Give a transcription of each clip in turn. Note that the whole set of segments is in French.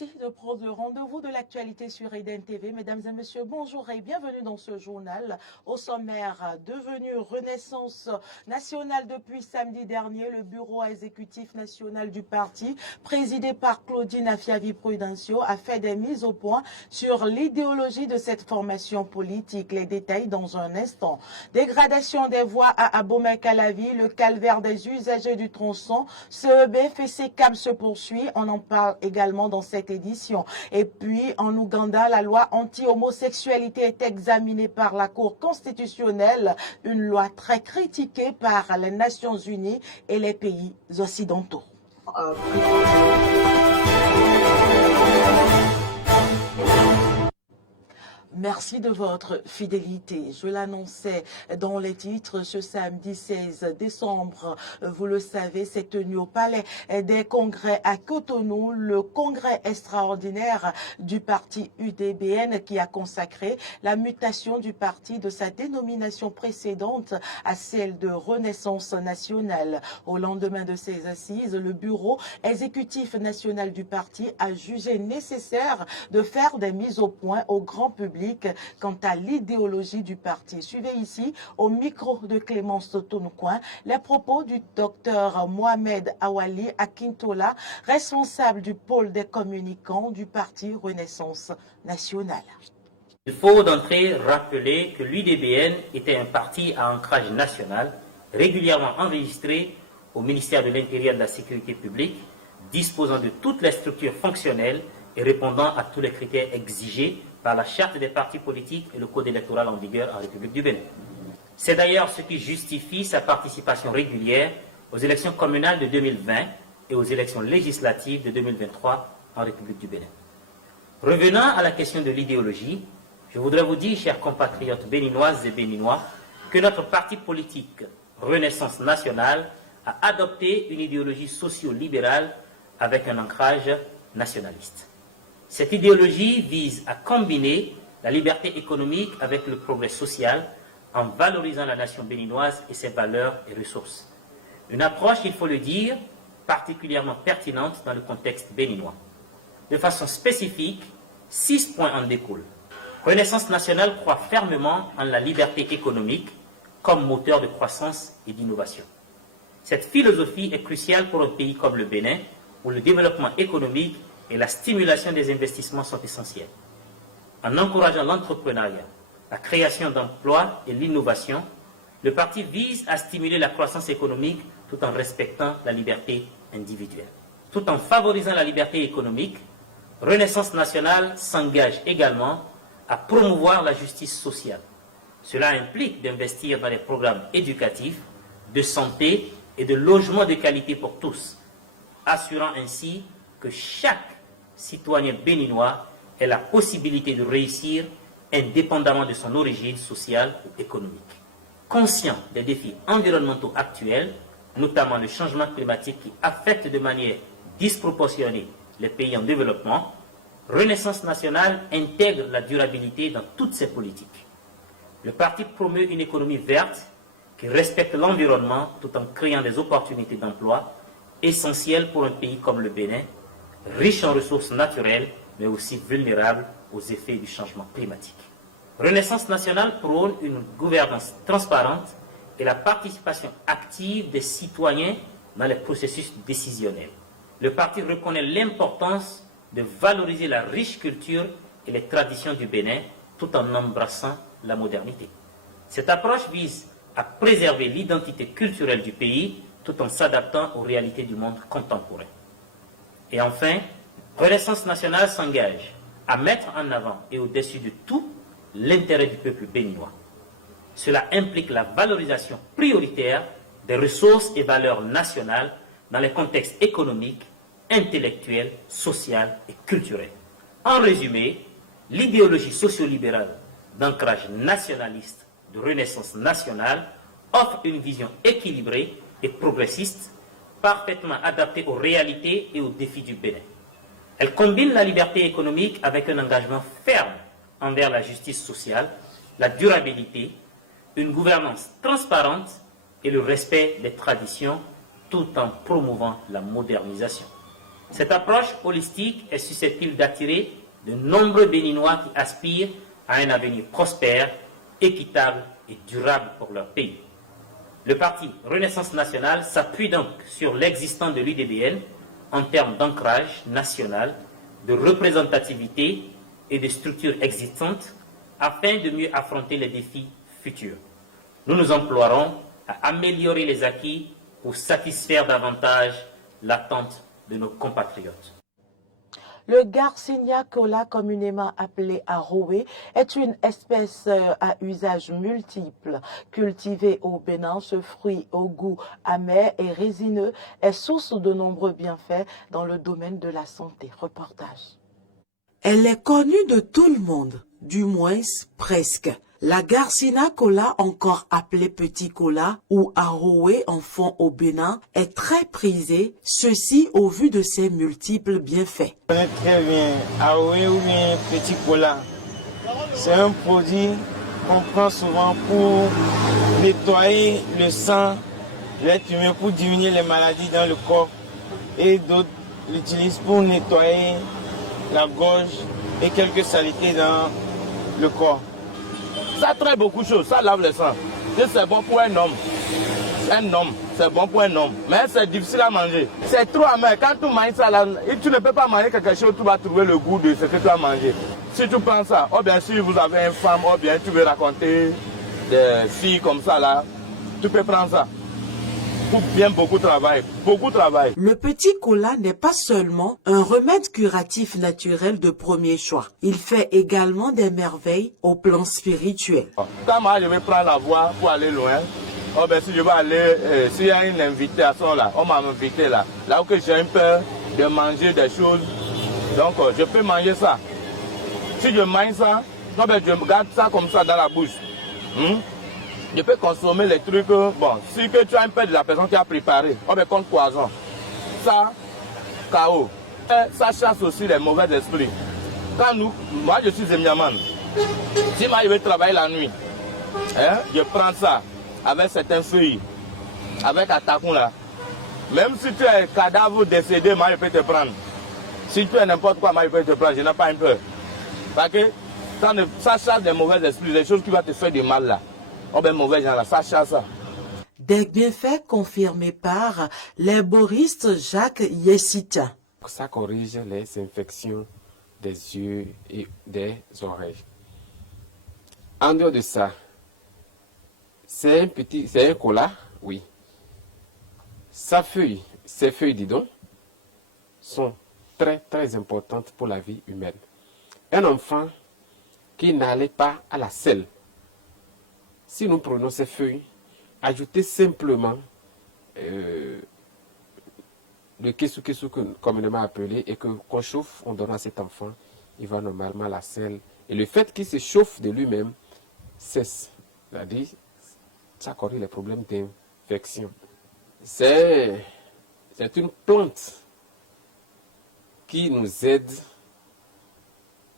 Merci de prendre le rendez-vous de l'actualité sur Eden TV. Mesdames et messieurs, bonjour et bienvenue dans ce journal. Au sommaire, devenu Renaissance nationale depuis samedi dernier, le bureau exécutif national du parti, présidé par Claudine Afiavi-Prudencio, a fait des mises au point sur l'idéologie de cette formation politique. Les détails dans un instant. Dégradation des voies à Abomey-Calavi, le calvaire des usagers du tronçon. CEB FCCAM se poursuit. On en parle également dans cette édition. Et puis, en Ouganda, la loi anti-homosexualité est examinée par la Cour constitutionnelle, une loi très critiquée par les Nations Unies et les pays occidentaux. Merci de votre fidélité. Je l'annonçais dans les titres ce samedi 16 décembre. Vous le savez, s'est tenu au Palais des Congrès à Cotonou le congrès extraordinaire du parti UDBN qui a consacré la mutation du parti de sa dénomination précédente à celle de Renaissance nationale. Au lendemain de ces assises, le bureau exécutif national du parti a jugé nécessaire de faire des mises au point au grand public quant à l'idéologie du parti. Suivez ici, au micro de Clémence Tonoucoin, les propos du docteur Mohamed Awali Akintola, responsable du pôle des communicants du parti Renaissance nationale. Il faut d'entrée rappeler que l'UDBN était un parti à ancrage national, régulièrement enregistré au ministère de l'Intérieur et de la Sécurité publique, disposant de toutes les structures fonctionnelles et répondant à tous les critères exigés par la charte des partis politiques et le code électoral en vigueur en République du Bénin. C'est d'ailleurs ce qui justifie sa participation régulière aux élections communales de 2020 et aux élections législatives de 2023 en République du Bénin. Revenant à la question de l'idéologie, je voudrais vous dire, chers compatriotes béninoises et béninois, que notre parti politique Renaissance nationale a adopté une idéologie socio-libérale avec un ancrage nationaliste. Cette idéologie vise à combiner la liberté économique avec le progrès social en valorisant la nation béninoise et ses valeurs et ressources. Une approche, il faut le dire, particulièrement pertinente dans le contexte béninois. De façon spécifique, 6 points en découlent. Renaissance nationale croit fermement en la liberté économique comme moteur de croissance et d'innovation. Cette philosophie est cruciale pour un pays comme le Bénin, où le développement économique et la stimulation des investissements sont essentiels. En encourageant l'entrepreneuriat, la création d'emplois et l'innovation, le parti vise à stimuler la croissance économique tout en respectant la liberté individuelle. Tout en favorisant la liberté économique, Renaissance nationale s'engage également à promouvoir la justice sociale. Cela implique d'investir dans les programmes éducatifs, de santé et de logement de qualité pour tous, assurant ainsi que chaque citoyen béninois ait la possibilité de réussir indépendamment de son origine sociale ou économique. Conscient des défis environnementaux actuels, notamment le changement climatique qui affecte de manière disproportionnée les pays en développement, Renaissance nationale intègre la durabilité dans toutes ses politiques. Le parti promeut une économie verte qui respecte l'environnement tout en créant des opportunités d'emploi essentielles pour un pays comme le Bénin, riche en ressources naturelles, mais aussi vulnérable aux effets du changement climatique. Renaissance nationale prône une gouvernance transparente et la participation active des citoyens dans les processus décisionnels. Le parti reconnaît l'importance de valoriser la riche culture et les traditions du Bénin tout en embrassant la modernité. Cette approche vise à préserver l'identité culturelle du pays tout en s'adaptant aux réalités du monde contemporain. Et enfin, Renaissance nationale s'engage à mettre en avant et au-dessus de tout l'intérêt du peuple béninois. Cela implique la valorisation prioritaire des ressources et valeurs nationales dans les contextes économiques, intellectuels, social et culturel. En résumé, l'idéologie socio-libérale d'ancrage nationaliste de Renaissance nationale offre une vision équilibrée et progressiste, parfaitement adaptée aux réalités et aux défis du Bénin. Elle combine la liberté économique avec un engagement ferme envers la justice sociale, la durabilité, une gouvernance transparente et le respect des traditions tout en promouvant la modernisation. Cette approche holistique est susceptible d'attirer de nombreux Béninois qui aspirent à un avenir prospère, équitable et durable pour leur pays. Le parti Renaissance nationale s'appuie donc sur l'existant de l'UDBN en termes d'ancrage national, de représentativité et de structures existantes afin de mieux affronter les défis futurs. Nous nous emploierons à améliorer les acquis pour satisfaire davantage l'attente de nos compatriotes. Le Garcinia cola, communément appelé aroé, est une espèce à usage multiple. Cultivé au Bénin, ce fruit au goût amer et résineux est source de nombreux bienfaits dans le domaine de la santé. Reportage. Elle est connue de tout le monde, du moins presque. La Garcinia cola, encore appelée petit cola ou aroé en fond au Bénin, est très prisée, ceci au vu de ses multiples bienfaits. Je connais très bien aroé ou bien petit cola. C'est un produit qu'on prend souvent pour nettoyer le sang, l'être humain, pour diminuer les maladies dans le corps. Et d'autres l'utilisent pour nettoyer la gorge et quelques saletés dans le corps. Ça traite beaucoup de choses, ça lave le sang. C'est bon pour un homme. C'est bon pour un homme. Mais c'est difficile à manger. C'est trop amer. Quand tu manges ça, là, tu ne peux pas manger quelque chose, tu vas trouver le goût de ce que tu as mangé. Si tu prends ça, ou bien si vous avez une femme, ou bien tu veux raconter des filles comme ça, là, tu peux prendre ça. Pour bien beaucoup travailler. Le petit cola n'est pas seulement un remède curatif naturel de premier choix. Il fait également des merveilles au plan spirituel. Quand moi je vais prendre la voie pour aller loin, oh ben si je vais aller, s'il y a une invitation là, on m'a invité là où que j'ai peur de manger des choses, donc je peux manger ça. Si je mange ça, oh ben je garde ça comme ça dans la bouche. Je peux consommer les trucs, bon, si que tu as un peu de la personne qui a préparé, on me compte poison. Ça, KO. Ça chasse aussi les mauvais esprits. Quand moi je suis Zemiaman, si moi je vais travailler la nuit, je prends ça avec certaines feuilles, avec Atakun là. Même si tu es un cadavre décédé, moi je peux te prendre. Si tu es n'importe quoi, moi je peux te prendre, je n'ai pas un peu. Parce que ça chasse les mauvais esprits, les choses qui vont te faire du mal là. Oh ben mauvais genre là, ça chasse ça. Des bienfaits confirmés par l'herboriste Jacques Yessita. Ça corrige les infections des yeux et des oreilles. En dehors de ça, c'est un cola, oui. Ses feuilles, dis donc, sont très très importantes pour la vie humaine. Un enfant qui n'allait pas à la selle, si nous prenons ces feuilles, ajoutez simplement le kesu communément appelé et qu'on chauffe, on donne à cet enfant, il va normalement à la selle. Et le fait qu'il se chauffe de lui-même cesse. C'est-à-dire, ça corrige les problèmes d'infection. C'est une plante qui nous aide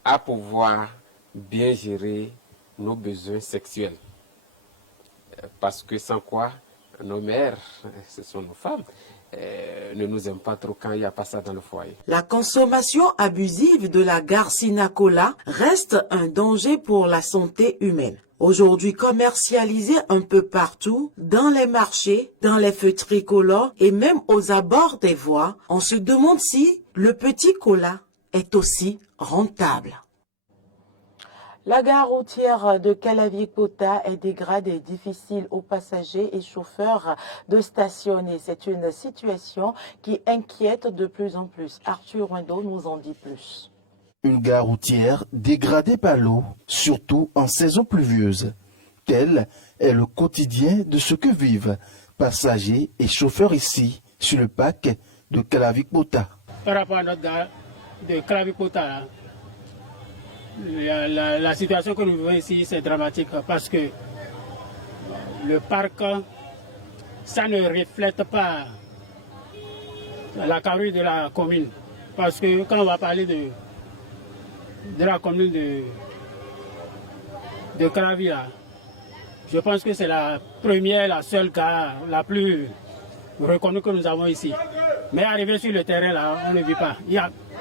à pouvoir bien gérer nos besoins sexuels. Parce que sans quoi, nos mères, ce sont nos femmes, ne nous aiment pas trop quand il n'y a pas ça dans le foyer. La consommation abusive de la Garcinia cola reste un danger pour la santé humaine. Aujourd'hui commercialisée un peu partout, dans les marchés, dans les feux tricolores et même aux abords des voies, on se demande si le petit cola est aussi rentable. La gare routière de Calavic-Pota est dégradée, difficile aux passagers et chauffeurs de stationner. C'est une situation qui inquiète de plus en plus. Arthur Windo nous en dit plus. Une gare routière dégradée par l'eau, surtout en saison pluvieuse. Tel est le quotidien de ce que vivent passagers et chauffeurs ici, sur le parc de Calavic-Pota. Par rapport à notre gare de Calavic-Pota, la situation que nous vivons ici, c'est dramatique parce que le parc, ça ne reflète pas la carrure de la commune. Parce que quand on va parler de la commune de Calavia, je pense que c'est la première, la seule gare, la plus reconnue que nous avons ici. Mais arrivé sur le terrain, là, on ne vit pas.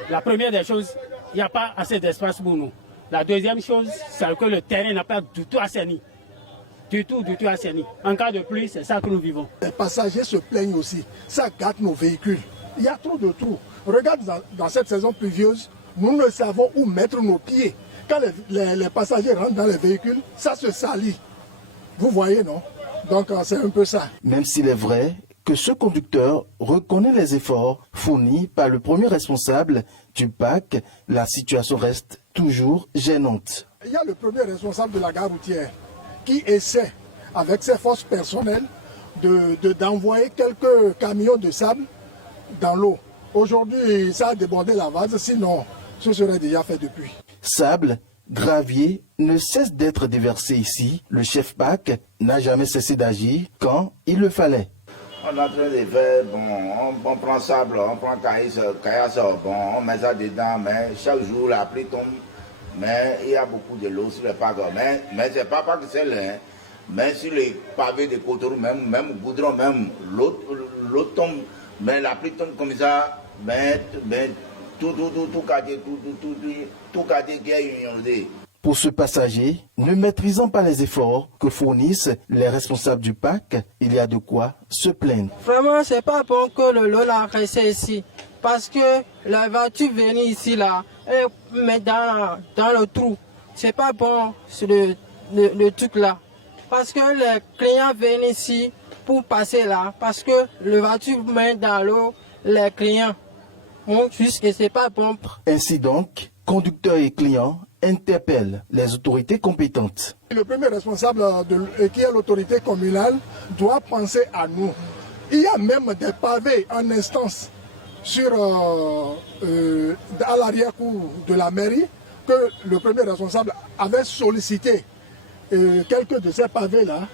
La première des choses, il n'y a pas assez d'espace pour nous. La deuxième chose, c'est que le terrain n'a pas du tout assaini. Du tout assaini. En cas de pluie, c'est ça que nous vivons. Les passagers se plaignent aussi. Ça gâte nos véhicules. Il y a trop de trous. Regarde dans cette saison pluvieuse, nous ne savons où mettre nos pieds. Quand les passagers rentrent dans les véhicules, ça se salit. Vous voyez, non? Donc c'est un peu ça. Même s'il est vrai que ce conducteur reconnaît les efforts fournis par le premier responsable du PAC, la situation reste toujours gênante. Il y a le premier responsable de la gare routière qui essaie, avec ses forces personnelles, d'envoyer quelques camions de sable dans l'eau. Aujourd'hui, ça a débordé la vase, sinon ce serait déjà fait depuis. Sable, gravier ne cesse d'être déversé ici. Le chef PAC n'a jamais cessé d'agir quand il le fallait. On est en train de faire, on prend sable, on prend caillasse, on met ça dedans, mais chaque jour la pluie tombe. Mais il y a beaucoup de l'eau sur le parc. Mais ce n'est pas que c'est là. Mais sur les pavés de Cotonou, même goudron, même l'eau tombe. Mais la pluie tombe comme ça. Mais tout quartier qui est inondé. Pour ce passager, ne maîtrisant pas les efforts que fournissent les responsables du PAC, il y a de quoi se plaindre. Vraiment, c'est pas bon que le lot l'a resté ici. Parce que la voiture venue ici, là, elle met dans le trou. C'est pas bon le truc là. Parce que les clients viennent ici pour passer là. Parce que le voiture met dans l'eau les clients. Donc, jusque c'est pas bon. Ainsi donc, conducteurs et clients interpellent les autorités compétentes. Le premier responsable qui est l'autorité communale doit penser à nous. Il y a même des pavés en instance à l'arrière-cour de la mairie que le premier responsable avait sollicité quelques de ces pavés-là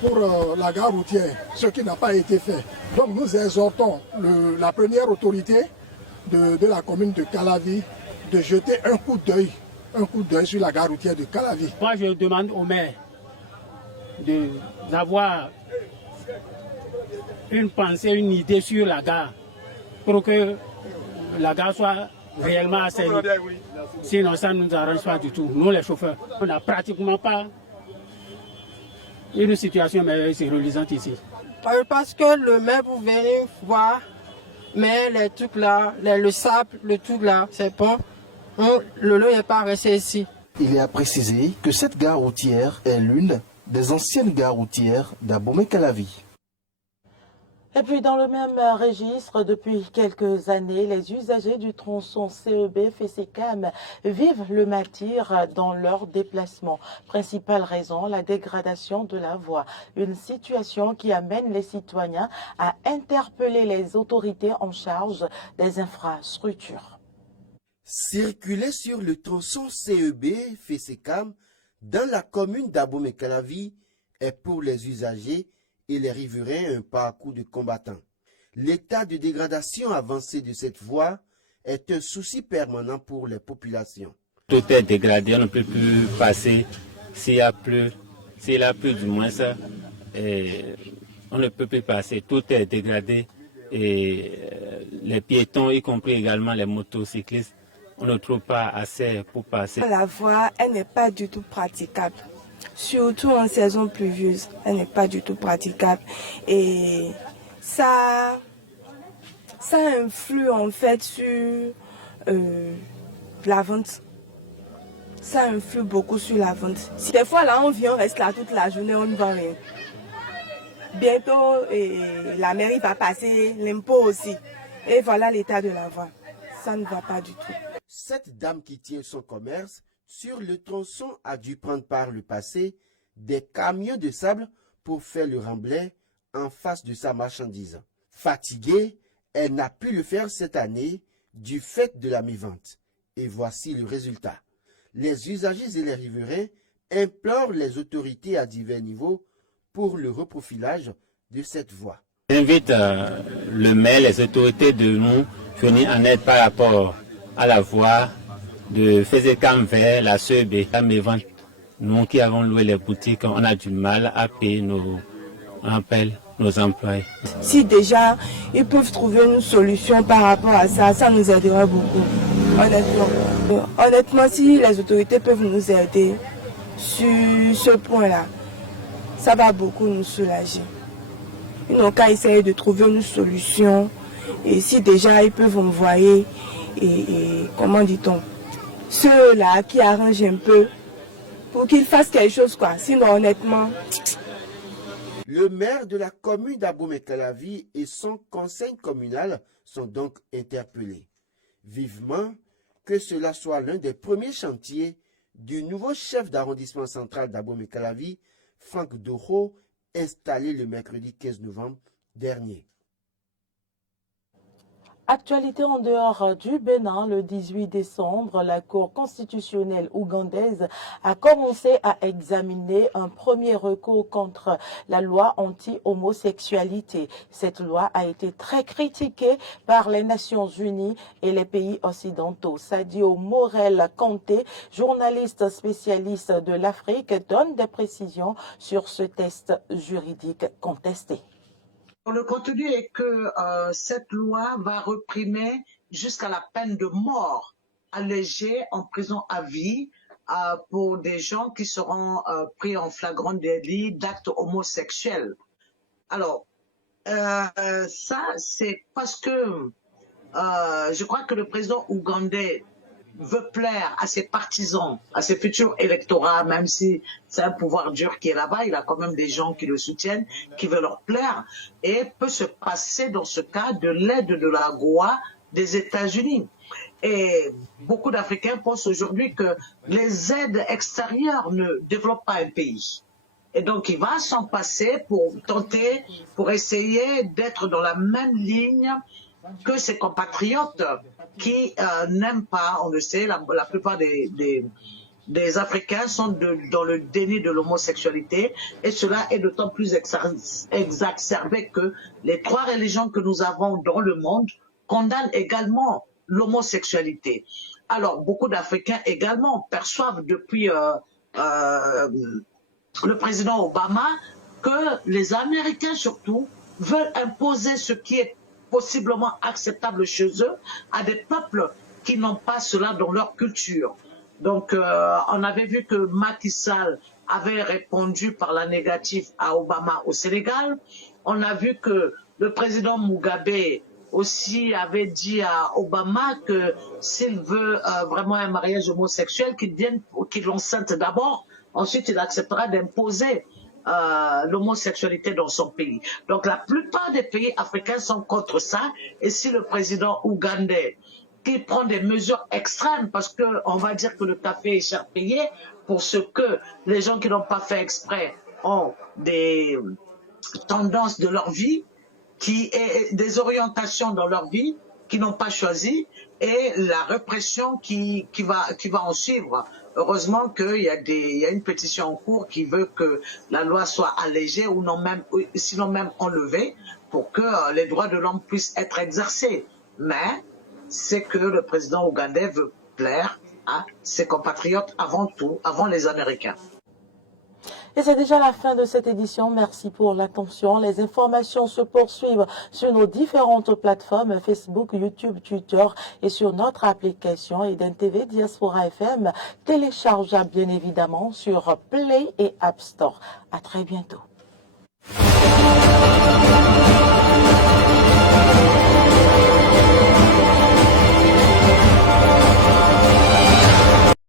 pour la gare routière, ce qui n'a pas été fait. Donc nous exhortons la première autorité de la commune de Calavi de jeter un coup d'œil sur la gare routière de Calavi. Moi je demande au maire d'avoir une pensée, une idée sur la gare pour que la gare soit réellement assainie. Sinon ça ne nous arrange pas du tout, nous les chauffeurs. On n'a pratiquement pas une situation reluisante ici. Parce que le maire, vous venez voir, mais les trucs là, le sable, le truc là, c'est bon. Le lot n'est pas resté ici. Il est à préciser que cette gare routière est l'une des anciennes gares routières d'Abomey-Calavi. Et puis dans le même registre, depuis quelques années, les usagers du tronçon CEB-FESECAM vivent le martyre dans leurs déplacements. Principale raison, la dégradation de la voie. Une situation qui amène les citoyens à interpeller les autorités en charge des infrastructures. Circuler sur le tronçon CEB-FESECAM dans la commune d'Abomey-Calavi est pour les usagers et les riverains un parcours de combattants. L'état de dégradation avancé de cette voie est un souci permanent pour les populations. Tout est dégradé, on ne peut plus passer s'il y a plus du moins ça, on ne peut plus passer, tout est dégradé et les piétons, y compris également les motocyclistes, on ne trouve pas assez pour passer. La voie, elle n'est pas du tout praticable. Surtout en saison pluvieuse, elle n'est pas du tout praticable. Et ça influe en fait sur la vente. Ça influe beaucoup sur la vente. Des fois là, on vient, on reste là toute la journée, on ne vend rien. Bientôt, la mairie va passer, l'impôt aussi. Et voilà l'état de la voie. Ça ne va pas du tout. Cette dame qui tient son commerce sur le tronçon a dû prendre par le passé des camions de sable pour faire le remblai en face de sa marchandise. Fatiguée, elle n'a pu le faire cette année du fait de la mi-vente. Et voici le résultat. Les usagers et les riverains implorent les autorités à divers niveaux pour le reprofilage de cette voie. J'invite le maire, les autorités de nous venir en aide par rapport à la voie de FESECAM vers la CEB. À mes ventes, nous qui avons loué les boutiques, on a du mal à payer nos rappels. nos employés. Si déjà ils peuvent trouver une solution par rapport à ça, ça nous aiderait beaucoup, honnêtement. Honnêtement, si les autorités peuvent nous aider sur ce point-là, ça va beaucoup nous soulager. Ils n'ont qu'à essayer de trouver une solution. Et si déjà ils peuvent envoyer, comment dit-on, ceux-là qui arrangent un peu pour qu'ils fassent quelque chose, quoi. Sinon, honnêtement... Le maire de la commune d'Abomey-Calavi et son conseil communal sont donc interpellés. Vivement que cela soit l'un des premiers chantiers du nouveau chef d'arrondissement central d'Abomey-Calavi, Franck Doro, installé le mercredi 15 novembre dernier. Actualité en dehors du Bénin, le 18 décembre, la Cour constitutionnelle ougandaise a commencé à examiner un premier recours contre la loi anti-homosexualité. Cette loi a été très critiquée par les Nations Unies et les pays occidentaux. Sadio Morel-Kanté, journaliste spécialiste de l'Afrique, donne des précisions sur ce test juridique contesté. Le contenu est que cette loi va réprimer jusqu'à la peine de mort allégée en prison à vie pour des gens qui seront pris en flagrant délit d'actes homosexuels. Alors, ça, c'est parce que je crois que le président ougandais veut plaire à ses partisans, à ses futurs électorats, même si c'est un pouvoir dur qui est là-bas, il a quand même des gens qui le soutiennent, qui veulent leur plaire, et peut se passer dans ce cas de l'aide de la GOA des États-Unis. Et beaucoup d'Africains pensent aujourd'hui que les aides extérieures ne développent pas un pays. Et donc il va s'en passer pour tenter, pour essayer d'être dans la même ligne que ses compatriotes qui n'aiment pas, on le sait, la plupart des Africains sont dans le déni de l'homosexualité, et cela est d'autant plus exacerbé que les trois religions que nous avons dans le monde condamnent également l'homosexualité. Alors, beaucoup d'Africains également perçoivent depuis le président Obama que les Américains surtout veulent imposer ce qui est possiblement acceptable chez eux à des peuples qui n'ont pas cela dans leur culture. Donc, on avait vu que Macky Sall avait répondu par la négative à Obama au Sénégal. On a vu que le président Mugabe aussi avait dit à Obama que s'il veut vraiment un mariage homosexuel, qu'il l'enceinte d'abord, ensuite il acceptera d'imposer l'homosexualité dans son pays. Donc la plupart des pays africains sont contre ça, et si le président ougandais qui prend des mesures extrêmes, parce qu'on va dire que le café est cher payé, pour ce que les gens qui n'ont pas fait exprès ont des tendances de leur vie, des orientations dans leur vie qui n'ont pas choisi, et la répression qui va en suivre. Heureusement qu'il y a une pétition en cours qui veut que la loi soit allégée ou non même, sinon même enlevée, pour que les droits de l'homme puissent être exercés. Mais c'est que le président ougandais veut plaire à ses compatriotes avant tout, avant les Américains. Et c'est déjà la fin de cette édition. Merci pour l'attention. Les informations se poursuivent sur nos différentes plateformes Facebook, YouTube, Twitter et sur notre application Eden TV Diaspora FM, téléchargeable bien évidemment sur Play et App Store. À très bientôt.